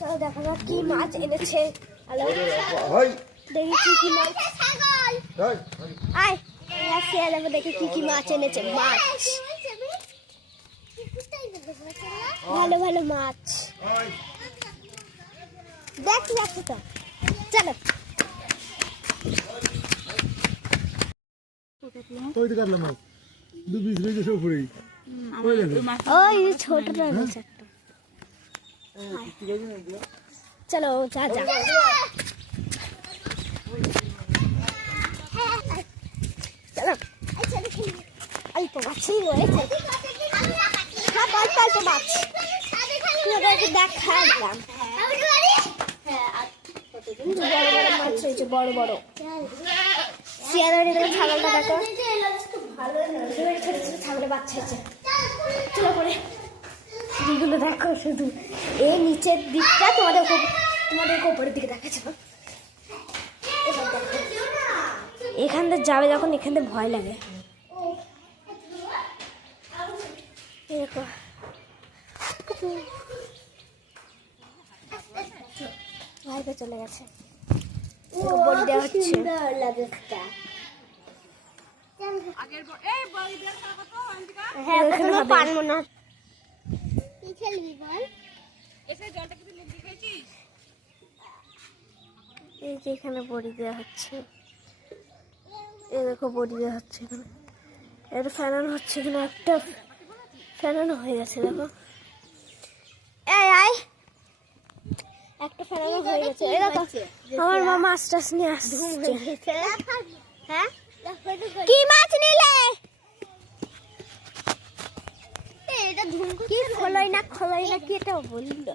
চলো দেখা যাক কি মাছ এনেছে। দেখি কি মাছ। আয় দেখি কি মাছ এনেছে। মাছ ভালো ভালো মাছ দেখতে যাচ্ছে তো। চলো ওই ছোটটা রয়েছে একটা। চলো যা যা। চলো অল্প মাছই রয়েছে, সব অল্প অল্প মাছ দেখালাম। বড় বড় মাছ রয়েছে, বড় বড় শিয়ালের ছাগলটা দেখো, ছাগলের বাচ্চা হয়েছে। চলো করে এগুলো দেখো, শুধু এই নিচের দিকটা তোমাদের উপরের দিকে দেখাচ্ছে। এখান থেকে যাবে যখন, এখান থেকে ভয় লাগে। দেখো ভাইকে চলে গেছে, বলি দেওয়া হচ্ছে। হ্যাঁ এখনো পারবো না। এই যে এখানে বড়ি দেওয়া হচ্ছে, এই দেখো বড়ি দেওয়া হচ্ছে এখানে। এটা ফেলানো হচ্ছে, এখানে একটা ফেলানো হয়ে গেছে দেখো। এই আয়, একটা ফেলানো হয়ে গেছে। এই দেখো আমার মা মাছ টাছ নিয়ে আসছে। হ্যাঁ কি মাছ নিলে? কি খোলাই না কি এটা বললো।